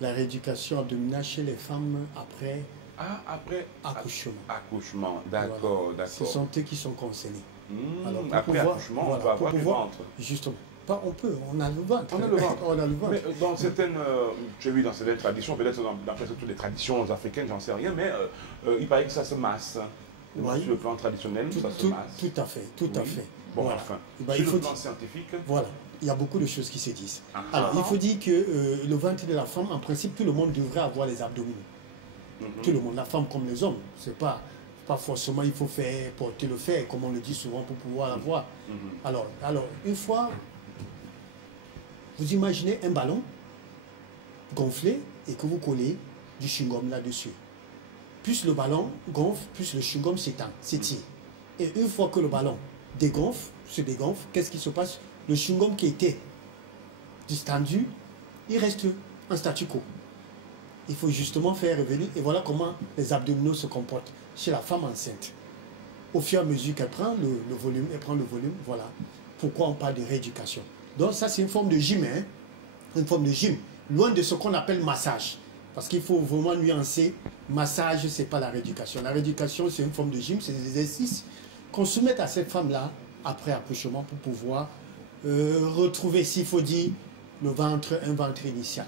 la rééducation abdominale chez les femmes après Après accouchement. accouchement, d'accord, Voilà. d'accord. Ce sont eux qui sont concernés. Alors, pour après pouvoir, accouchement, voilà, on peut avoir pour du pouvoir, ventre. justement, pas on peut, on a le ventre. On a le ventre. On a le ventre. Mais dans certaines, j'ai vu dans certaines traditions, peut-être dans presque toutes les traditions africaines, j'en sais rien, mais il paraît que ça se masse. Oui. Sur le plan traditionnel, ça se masse. Tout à fait, tout à fait. Bon, Voilà. enfin, Ben, sur il le faut plan dire- scientifique, Voilà, il y a beaucoup de choses qui se disent. Ah. Alors, il faut dire que le ventre de la femme, en principe, tout le monde devrait avoir les abdominaux. Tout le monde, la femme comme les hommes. C'est pas forcément il faut faire, porter le fer, comme on le dit souvent, pour pouvoir l'avoir. Alors, une fois, vous imaginez un ballon gonflé et que vous collez du chewing-gum là-dessus. Plus le ballon gonfle, plus le chewing-gum s'étire. Et une fois que le ballon se dégonfle, qu'est-ce qui se passe? Le chewing-gum qui était distendu, il reste en statu quo. Il faut justement faire revenir, et voilà comment les abdominaux se comportent chez la femme enceinte. Au fur et à mesure qu'elle prend le volume, voilà pourquoi on parle de rééducation. Donc ça c'est une forme de gym, hein? Une forme de gym, loin de ce qu'on appelle massage. Parce qu'il faut vraiment nuancer, massage c'est pas la rééducation. La rééducation c'est une forme de gym, c'est des exercices qu'on soumet à cette femme-là après accouchement pour pouvoir retrouver, s'il faut dire, le ventre, un ventre initial.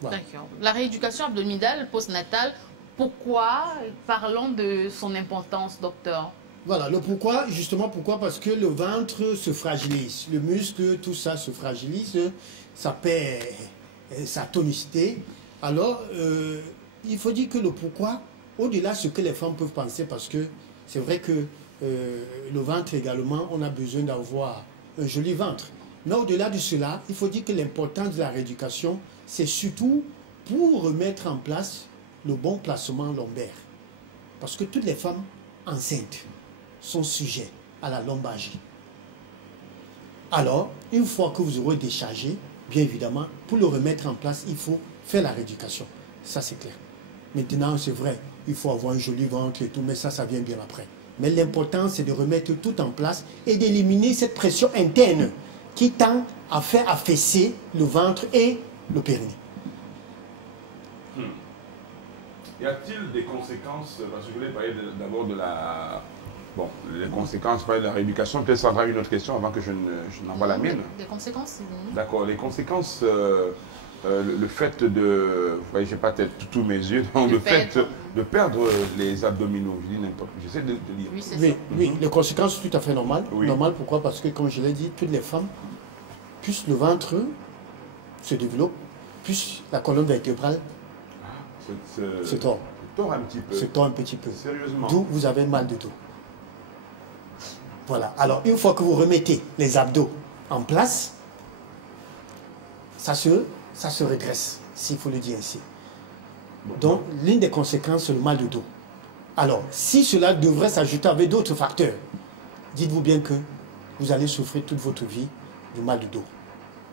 Voilà. D'accord. La rééducation abdominale postnatale, pourquoi? Parlons de son importance, docteur. Voilà, le pourquoi, justement pourquoi? Parce que le ventre se fragilise, le muscle, tout ça se fragilise, ça perd sa tonicité. Alors, il faut dire que le pourquoi, au-delà de ce que les femmes peuvent penser, parce que c'est vrai que le ventre également, on a besoin d'avoir un joli ventre. Mais au-delà de cela, il faut dire que l'importance de la rééducation, c'est surtout pour remettre en place le bon placement lombaire. Parce que toutes les femmes enceintes sont sujettes à la lombalgie. Alors, une fois que vous aurez déchargé, bien évidemment, pour le remettre en place, il faut faire la rééducation. Ça, c'est clair. Maintenant, c'est vrai, il faut avoir un joli ventre et tout, mais ça vient bien après. Mais l'important, c'est de remettre tout en place et d'éliminer cette pression interne qui tend à faire affaisser le ventre et le périnée. y a-t-il des conséquences, parce que je voulais parler d'abord de la... Bon, les conséquences, parler de la rééducation, peut-être ça sera une autre question avant que je n'envoie la mienne. Des conséquences? D'accord, les conséquences, le fait de... Vous voyez, je n'ai pas tous mes yeux, donc le fait de perdre les abdominaux, je dis n'importe quoi, j'essaie de lire. Oui, c'est Oui, ça. oui, les conséquences sont tout à fait normales. Oui. Normal, pourquoi? Parce que, comme je l'ai dit, toutes les femmes, plus le ventre se développe, plus la colonne vertébrale se tord. Tord un petit peu. Se tord un petit peu. Sérieusement. D'où vous avez mal de dos. Voilà. Alors, une fois que vous remettez les abdos en place, ça se redresse, s'il faut le dire ainsi. Donc, l'une des conséquences, c'est le mal de dos. Alors, si cela devrait s'ajouter avec d'autres facteurs, dites-vous bien que vous allez souffrir toute votre vie du mal de dos.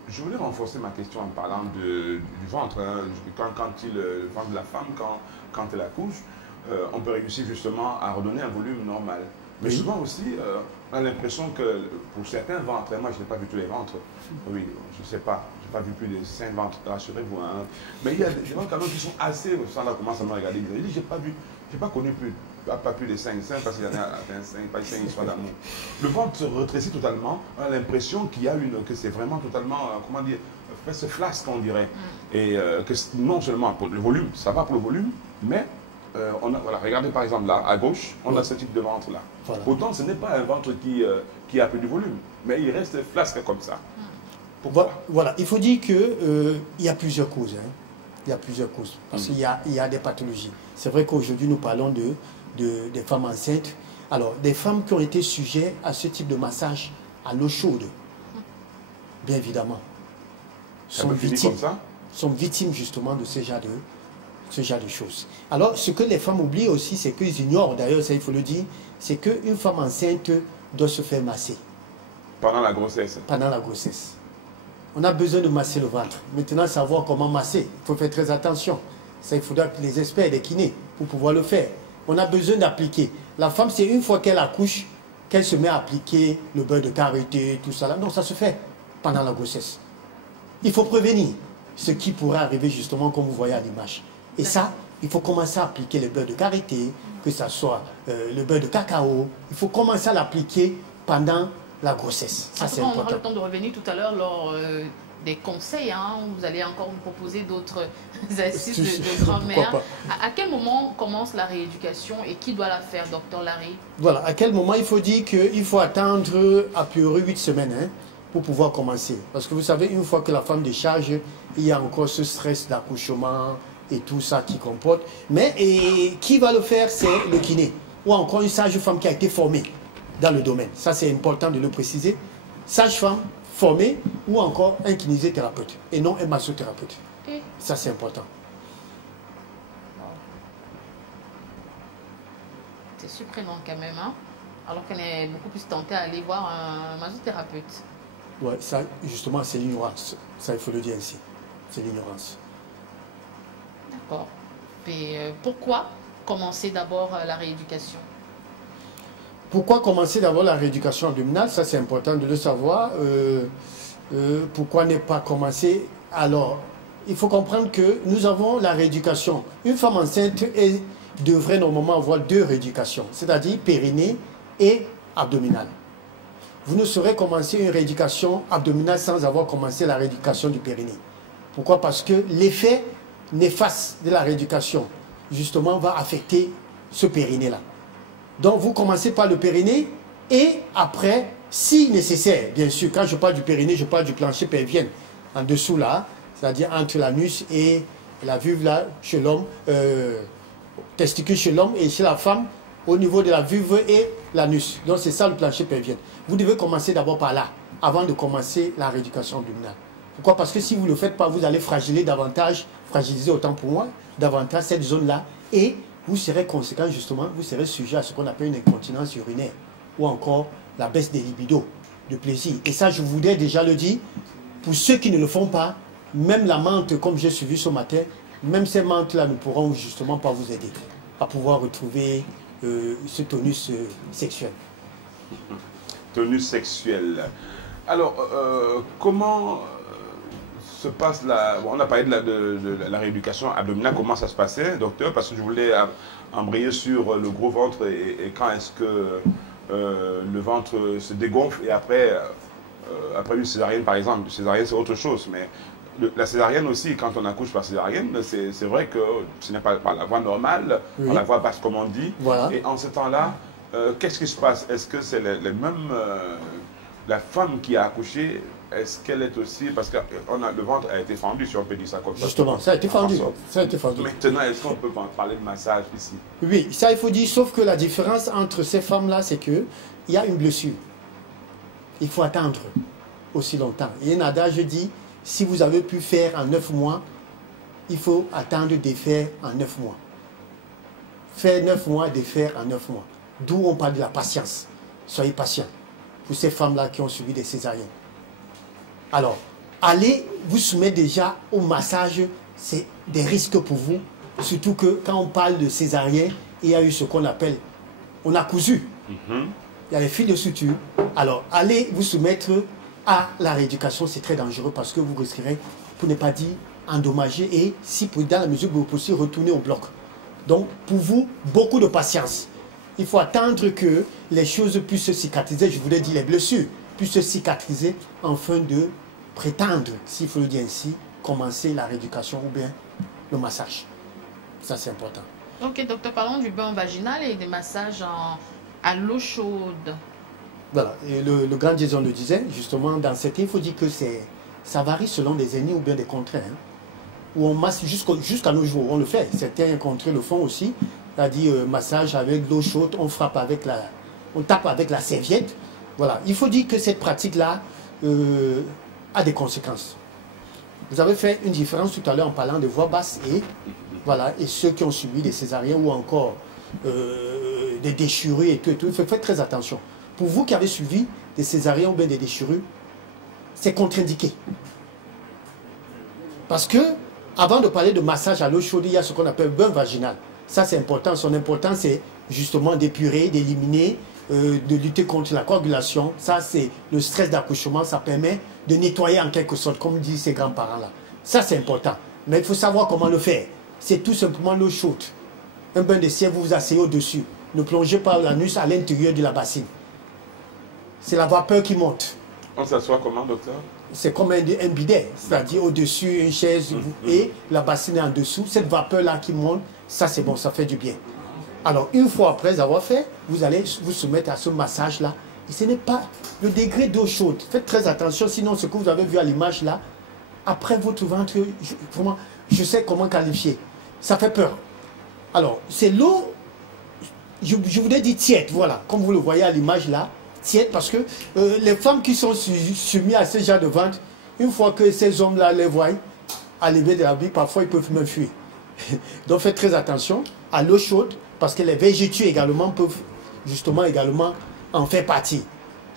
Je voulais renforcer ma question en parlant du ventre. Hein. Le ventre de la femme, quand elle accouche, on peut réussir justement à redonner un volume normal. Mais Oui. souvent aussi, on a l'impression que pour certains ventres, et moi je n'ai pas vu tous les ventres, oui, je ne sais pas, je n'ai pas vu plus de 5 ventres, rassurez-vous. Hein. Mais il y a des ventres quand même qui sont assez, ça là commence à me regarder, il dit, j'ai pas connu pas plus de 5 parce qu'il y en a atteint 5, pas 5 histoires d'amour. Le ventre se rétrécit totalement, on a l'impression que c'est vraiment totalement, comment dire, presque flasque on dirait. Et que non seulement pour le volume, ça va pour le volume, mais voilà, regardez par exemple là, à gauche, on a ce type de ventre là. Voilà. Pourtant, ce n'est pas un ventre qui a peu de volume, mais il reste flasque comme ça. Pourquoi? Voilà, il faut dire qu'il y a plusieurs causes. Hein. Il y a plusieurs causes, parce qu'il y a des pathologies. C'est vrai qu'aujourd'hui, nous parlons des femmes enceintes. Alors, des femmes qui ont été sujettes à ce type de massage à l'eau chaude, bien évidemment, sont victimes justement de ce genre de choses. Alors, ce que les femmes oublient aussi, c'est qu'ils ignorent, d'ailleurs, ça il faut le dire, c'est qu'une femme enceinte doit se faire masser. Pendant la grossesse. Pendant la grossesse. On a besoin de masser le ventre. Maintenant, savoir comment masser, il faut faire très attention. Ça, il faudra que les experts, les kinés, pour pouvoir le faire. On a besoin d'appliquer. La femme, c'est une fois qu'elle accouche, qu'elle se met à appliquer le beurre de karité, tout ça là. Non, ça se fait pendant la grossesse. Il faut prévenir. ce qui pourrait arriver justement comme vous voyez à l'image. Et ça, il faut commencer à appliquer le beurre de karité, que ce soit le beurre de cacao. Il faut commencer à l'appliquer pendant la grossesse. Ça, c'est important. On aura le temps de revenir tout à l'heure lors des conseils. Hein. Vous allez encore nous proposer d'autres astuces de grand-mère. À quel moment commence la rééducation et qui doit la faire, docteur Larry? Voilà, à quel moment il faut dire qu'il faut attendre à peu près 8 semaines hein, pour pouvoir commencer. Parce que vous savez, une fois que la femme décharge, il y a encore ce stress d'accouchement et tout ça qui comporte. Mais qui va le faire? C'est le kiné. Ou encore une sage-femme qui a été formée dans le domaine. Ça, c'est important de le préciser. Sage-femme formée ou encore un kinésithérapeute et non un massothérapeute. Ça, c'est important. C'est surprenant quand même, hein? Alors qu'on est beaucoup plus tenté à aller voir un massothérapeute. Ouais, ça, justement, c'est l'ignorance. Ça, il faut le dire ainsi. C'est l'ignorance. D'accord. Et pourquoi commencer d'abord la rééducation? Pourquoi commencer d'abord la rééducation abdominale? Ça, c'est important de le savoir. Pourquoi ne pas commencer? Alors, il faut comprendre que nous avons la rééducation. Une femme enceinte devrait normalement avoir 2 rééducations, c'est-à-dire périnée et abdominale. Vous ne saurez commencer une rééducation abdominale sans avoir commencé la rééducation du périnée. Pourquoi? Parce que l'effet néfaste de la rééducation, justement, va affecter ce périnée-là. Donc, vous commencez par le périnée et après, si nécessaire, bien sûr, quand je parle du périnée, je parle du plancher pelvien, en dessous là, c'est-à-dire entre l'anus et la vulve là, chez l'homme, testicule chez l'homme et chez la femme, au niveau de la vulve et l'anus. Donc, c'est ça le plancher pelvien. Vous devez commencer d'abord par là, avant de commencer la rééducation abdominale. Pourquoi? Parce que si vous ne le faites pas, vous allez fragiliser autant pour moi, davantage cette zone-là et vous serez conséquent justement, vous serez sujet à ce qu'on appelle une incontinence urinaire ou encore la baisse des libidos, de plaisir. Et ça, je voudrais déjà le dire, pour ceux qui ne le font pas, même la menthe, comme j'ai suivi ce matin, même ces menthes-là ne pourront justement pas vous aider à pouvoir retrouver ce tonus sexuel. Tonus sexuel. Alors, comment se passe la... Bon, on a parlé de la rééducation abdominale, comment ça se passait, docteur, parce que je voulais embrayer sur le gros ventre et quand est-ce que le ventre se dégonfle et après une césarienne par exemple. Une césarienne c'est autre chose, mais la césarienne aussi, quand on accouche par césarienne, c'est vrai que ce n'est pas par la voie normale, oui, par la voie basse comme on dit. Voilà. Et en ce temps-là, qu'est-ce qui se passe? Est-ce que c'est les mêmes... la femme qui a accouché, est-ce qu'elle est aussi... Parce que le ventre a été fendu, si on peut dire ça comme ça. Justement, ça a été fendu. Ça a été fendu. Maintenant, est-ce qu'on peut parler de massage ici? Oui, ça il faut dire, sauf que la différence entre ces femmes-là, c'est qu'il y a une blessure. Il faut attendre aussi longtemps. Il y a un adage dit, si vous avez pu faire en 9 mois, il faut attendre de faire en 9 mois. Faire 9 mois, de faire en 9 mois. D'où on parle de la patience. Soyez patients pour ces femmes-là qui ont subi des césariennes. Alors, allez vous soumettre déjà au massage, c'est des risques pour vous. Surtout que quand on parle de césarienne, il y a eu ce qu'on appelle, on a cousu. Il y a les fils de suture. Alors, allez vous soumettre à la rééducation, c'est très dangereux parce que vous risquerez, pour ne pas dire, endommager et, si dans la mesure où vous possible, retourner au bloc. Donc, pour vous, beaucoup de patience. Il faut attendre que les choses puissent cicatriser, je voulais dire les blessures, puissent cicatriser afin de prétendre, s'il faut le dire ainsi, commencer la rééducation ou bien le massage. Ça, c'est important. Ok, docteur, parlons du bain vaginal et des massages à l'eau chaude. Voilà, et le grand Jason le disait, justement, dans cette il faut dire que ça varie selon des ennemis ou bien des contrées. Hein, où on masse jusqu'à nos jours, on le fait. Certains contrées le font aussi. C'est-à-dire massage avec l'eau chaude, on frappe avec on tape avec la serviette. Voilà. Il faut dire que cette pratique-là a des conséquences. Vous avez fait une différence tout à l'heure en parlant de voix basse et ceux qui ont subi des césariennes ou encore des déchirures et tout. Faites très attention. Pour vous qui avez suivi des césariennes ou bien des déchirures, c'est contre-indiqué. Parce que, avant de parler de massage à l'eau chaude, il y a ce qu'on appelle bain vaginal. Ça, c'est important. Son importance, c'est justement d'épurer, d'éliminer, de lutter contre la coagulation. Ça, c'est le stress d'accouchement. Ça permet de nettoyer en quelque sorte, comme disent ces grands-parents-là. Ça, c'est important. Mais il faut savoir comment le faire. C'est tout simplement l'eau chaude. Un bain de sel, vous vous asseyez au-dessus. Ne plongez pas l'anus à l'intérieur de la bassine. C'est la vapeur qui monte. On s'assoit comment, docteur? C'est comme un bidet, c'est-à-dire au-dessus, une chaise, et la bassine est en dessous. Cette vapeur-là qui monte, ça c'est bon, ça fait du bien. Alors, une fois après avoir fait, vous allez vous soumettre à ce massage-là. Et ce n'est pas le degré d'eau chaude. Faites très attention, sinon ce que vous avez vu à l'image là, après votre ventre, vraiment, je sais comment qualifier. Ça fait peur. Alors, c'est l'eau, je voudrais dire tiède, voilà, comme vous le voyez à l'image là, tiède, parce que les femmes qui sont soumises à ce genre de ventre, une fois que ces hommes-là les voient, à lever de la vie, parfois ils peuvent même fuir. Donc faites très attention à l'eau chaude, parce que les végétaux également peuvent justement également en faire partie.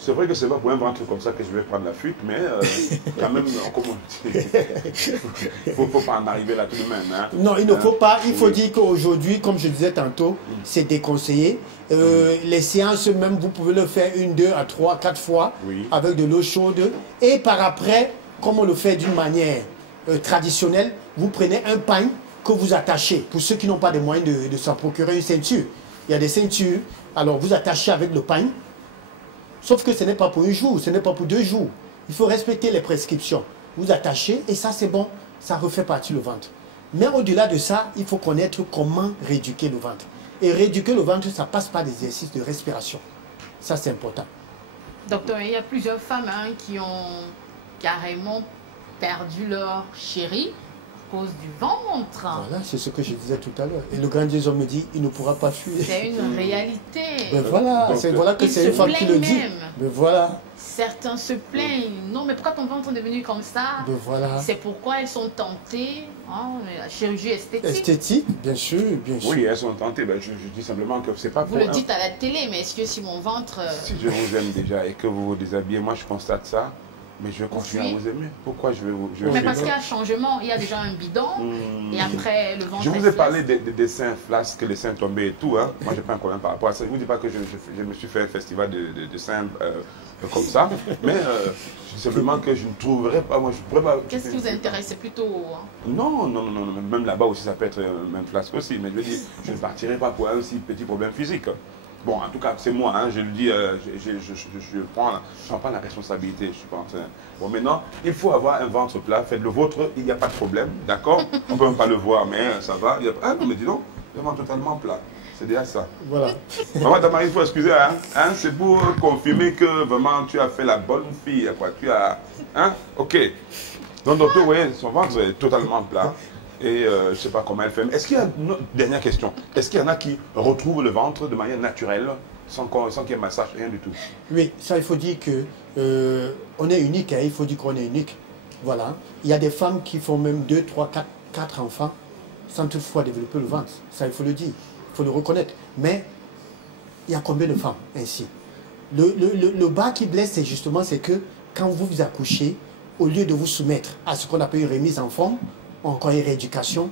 C'est vrai que c'est pas pour un ventre comme ça que je vais prendre la fuite, mais quand même, comment il faut pas en arriver là tout de même. Hein. Non, il ne faut pas. Il faut dire qu'aujourd'hui, comme je disais tantôt, c'est déconseillé. Les séances, même, vous pouvez le faire 1, 2 à 3, 4 fois avec de l'eau chaude. Et par après, comme on le fait d'une manière traditionnelle, vous prenez un pagne que vous attachez. Pour ceux qui n'ont pas de moyens de s'en procurer une ceinture. Il y a des ceintures. Alors, vous attachez avec le pagne. Sauf que ce n'est pas pour un jour, ce n'est pas pour 2 jours. Il faut respecter les prescriptions. Vous attachez et ça c'est bon, ça refait partie le ventre. Mais au-delà de ça, il faut connaître comment rééduquer le ventre. Et rééduquer le ventre, ça passe par des exercices de respiration. Ça c'est important. Docteur, il y a plusieurs femmes qui ont carrément perdu leur chéri à cause du ventre. Voilà, c'est ce que je disais tout à l'heure. Et le grand Dieu me dit, il ne pourra pas fuir. C'est une réalité. Ben voilà, voilà que c'est une femme qui le dit. Ben voilà. Certains se plaignent. Non, mais pourquoi ton ventre est devenu comme ça? Ben voilà. C'est pourquoi elles sont tentées. Hein, la chirurgie esthétique. Esthétique, bien sûr, bien sûr. Oui, elles sont tentées. Ben, je dis simplement que c'est pas vous le dites à la télé, mais est-ce que si mon ventre... Si je vous aime déjà et que vous vous déshabillez, moi je constate ça. Mais je vais continuer à vous aimer. Pourquoi je vais vous... mais parce qu'il y a un changement. Il y a déjà un bidon. Et après, le ventre... Je vous ai parlé des seins flasques, les seins tombés et tout. Hein. Moi, je n'ai pas un problème par rapport à ça. Je ne vous dis pas que je me suis fait un festival de seins comme ça. Mais simplement que je ne trouverais pas... Moi, je pourrais pas... Qu'est-ce qui vous intéresse? C'est plutôt... Non. Même là-bas aussi, ça peut être même flasque aussi. Mais je veux dire, je ne partirai pas pour un aussi petit problème physique. Bon, en tout cas, c'est moi, hein, je le dis, je prends la responsabilité, je suis pas en train... Bon, maintenant, il faut avoir un ventre plat, faites le vôtre, il n'y a pas de problème, d'accord? On ne peut même pas le voir, mais ça va. Ah non, mais dis donc, le ventre totalement plat, c'est déjà ça. Voilà. Maman, ta mari, il faut excuser, hein, c'est pour confirmer que vraiment tu as fait la bonne fille, quoi, tu as... Hein? Ok. Donc, docteur, vous voyez, son ventre est totalement plat. Et je ne sais pas comment elle fait. Est-ce qu'il y a une dernière question? Est-ce qu'il y en a qui retrouvent le ventre de manière naturelle, sans qu'il y ait massage, rien du tout? Oui, ça il faut dire que on est unique, hein, il faut dire qu'on est unique. Voilà. Il y a des femmes qui font même 2, 3, 4 enfants sans toutefois développer le ventre. Ça il faut le dire, il faut le reconnaître. Mais il y a combien de femmes ainsi? Le bas qui blesse, c'est justement que quand vous vous accouchez, au lieu de vous soumettre à ce qu'on appelle une remise en forme, encore une rééducation,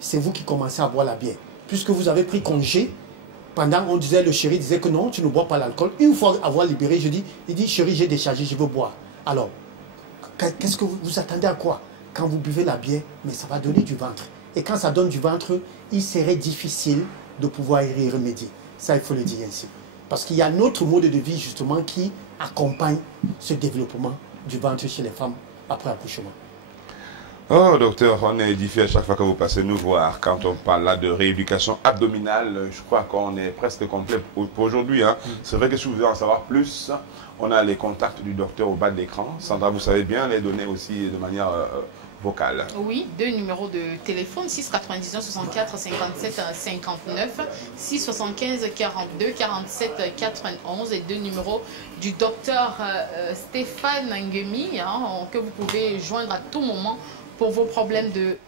c'est vous qui commencez à boire la bière. Puisque vous avez pris congé, pendant on disait, le chéri disait que non, tu ne bois pas l'alcool. Une fois avoir libéré, il dit, chéri, j'ai déchargé, je veux boire. Alors, qu'est-ce que vous attendez à quoi? Quand vous buvez la bière, mais ça va donner du ventre. Et quand ça donne du ventre, il serait difficile de pouvoir y remédier. Ça, il faut le dire ainsi. Parce qu'il y a un autre mode de vie, justement, qui accompagne ce développement du ventre chez les femmes après accouchement. Oh, docteur, on est édifié à chaque fois que vous passez nous voir. Quand on parle là de rééducation abdominale, je crois qu'on est presque complet pour aujourd'hui. Hein. C'est vrai que si vous voulez en savoir plus, on a les contacts du docteur au bas de l'écran. Sandra, vous savez bien les donner aussi de manière vocale. Oui, 2 numéros de téléphone, 6 99 64 57 59, 6 75 42 47 91 et 2 numéros du docteur Stéphane Nguemi, hein, que vous pouvez joindre à tout moment pour vos problèmes de